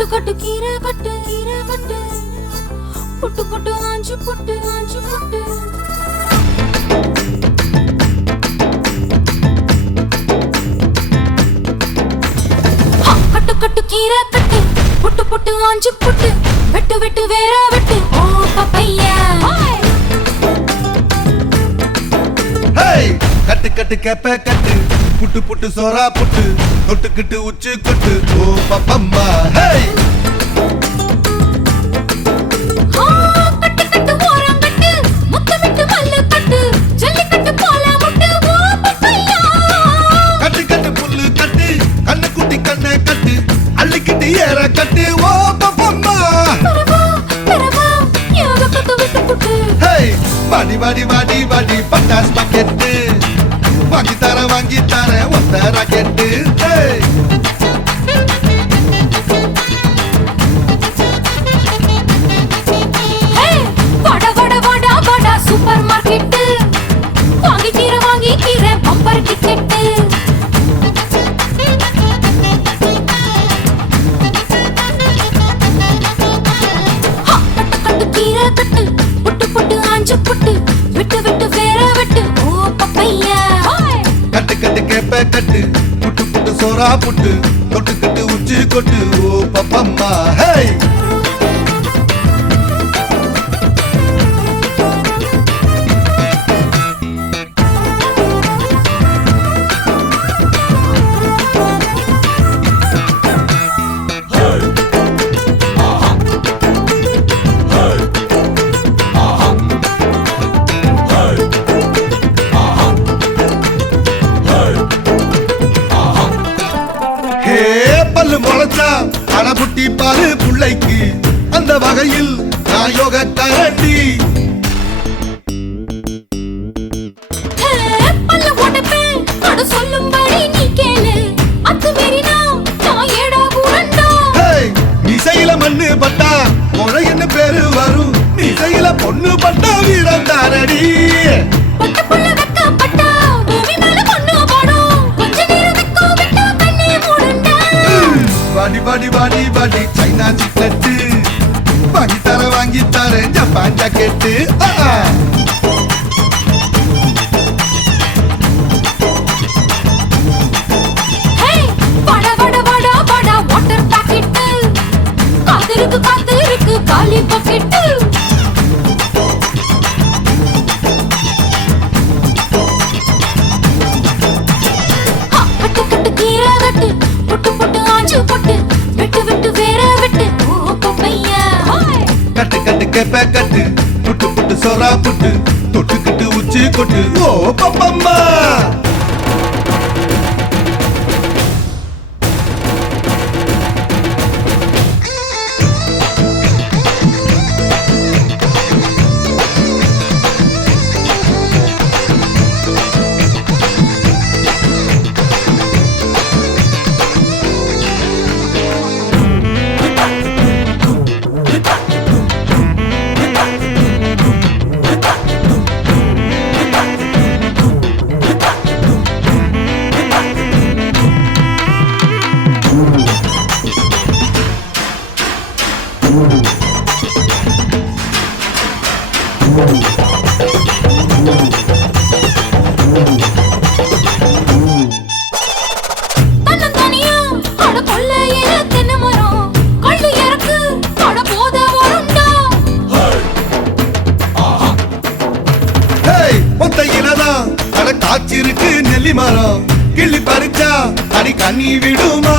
கட்டு கட்டு கீரை கட்டு கீரை கட்டு புட்டு புட்டு ஆஞ்சு புட்டு ஆஞ்சு புட்டு கட்டு கட்டு கீரை கட்டு புட்டு புட்டு ஆஞ்சு புட்டு வெட்டு வெட்டு வேற வெட்டு ஓ பப்பையா கட்டு கட்டு கேப்ப கட்டு புட்டு புட்டு சோரா புட்டு தொட்டுக்கிட்டு உச்சி கொட்டு ஓ பப்பம்மா ஹே கட்டு கட்டு ஓரம் கட்டு முத்தமிட்டு மல்லு கட்டு ஜல்லிக்கட்டு போல முட்டு ஓ பப்பையா கட்டு கட்டு புல்லு கட்டு கண்ணு குட்டி கண்ணை கட்டு அள்ளிக்கிட்டு ஏற கட்டு ஓ பப்பம்மா பரவா பரவா யோக கட்டு விட்டு புட்டு ஹே வாடி வாடி வாடி வாடி பட்டாஸ் பாக்கெட்டு வாங்கி தர ஒத்த ராக்கெட்டு சூப்பர் மார்க்கெட் வாங்கி கீர பம்பர் டிக்கெட் கட்டு கீரை கட்டு புட்டு புட்டு ஆஞ்சு புட்டு விட்டு விட்டு வேற விட்டு ஓ பப்பையா கட்டு கட்டு கேப்ப கட்டு புட்டு புட்டு சோரா புட்டு தொட்டுக்கிட்டு உச்சி கொட்டு ஓ பப்பம்மா ஹே பல்லு முளைச்சா அடபுட்டி பாரு புள்ளைக்கு அந்த வகையில் நான் யோக கரண்டி பல்லு உடைப்பேன் அட சொல்லும்படி நீ கேளு அத்துமீறினா நான் ஏடா கூடண்டா மிசையில மண்ணு பட்டா முறைன்னு பேரு வரும் மிசையில பொண்ணு பட்டா வீரம் தாரடி பட்ட புள்ள வெக்கப்பட்டா பூமி மேல பொண்ணு போடும் கொஞ்ச நேரம் வெக்கோ விட்டா கண்ணே மூடுண்டா வாடி வாடி வாடி வாடி சைனா சிக்கெட்டு வாங்கி தர ஜப்பான் ஜாக்கெட்டு வாட்டர் பாக்கெட் காத்து இருக்கு காலி பாக்கெட் கட்டு கட்டு கீரை கட்டு புட்டு புட்டு ஆஞ்சு புட்டு விட்டு விட்டு வேற விட்டு ஓ பப்பையா கட்டு கட்டு கேப்ப கட்டு புட்டு புட்டு சோரா புட்டு தொட்டுக்கிட்டு உச்சி கொட்டு ஓ பப்பம்மா தன்னந்தனியா அட கொள்ளையில தென்னை மரம் கள்ளு இறக்கு அட போத வருண்டா ஒத்தையிலதான் அட காய்ச்சிருக்கு நெல்லி மரம் கிள்ளி பறிச்சா அடி கண்ணி விடுமா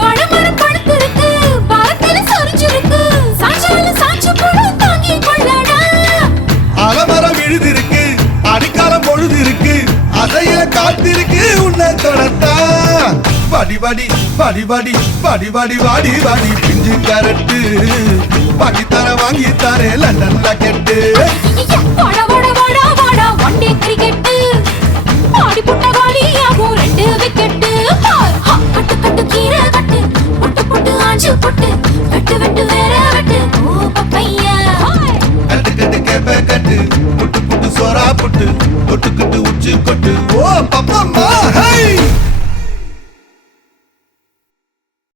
வாழைமரம் பழுத்திருக்கு பாரத்தில சொரிஞ்சிருக்கு சாஞ்சாலும் சாஞ்சு போடு தாங்கி கொள்ளடா அலமரம் விழுதிருக்கு அடிக்காலம் பொழுது இருக்கு அதையில காத்திருக்கு உன்னை தொடத்தா வாடி வாடி வாடி வாடி வாடி வாடி வாடி வாடி பிஞ்சு கரட்டு வாங்கி தர லண்டன் ராக்கெட்டு வாடா வாடா வாடா வாடா ஒன் டே கிரிக்கெட் ஆடி புட்ட காலியாகும் 2 விக்கெட் கட்டு கட்டு கீரை கட்டு புட்டு புட்டு ஆஞ்சு புட்டு வெட்டு வெட்டு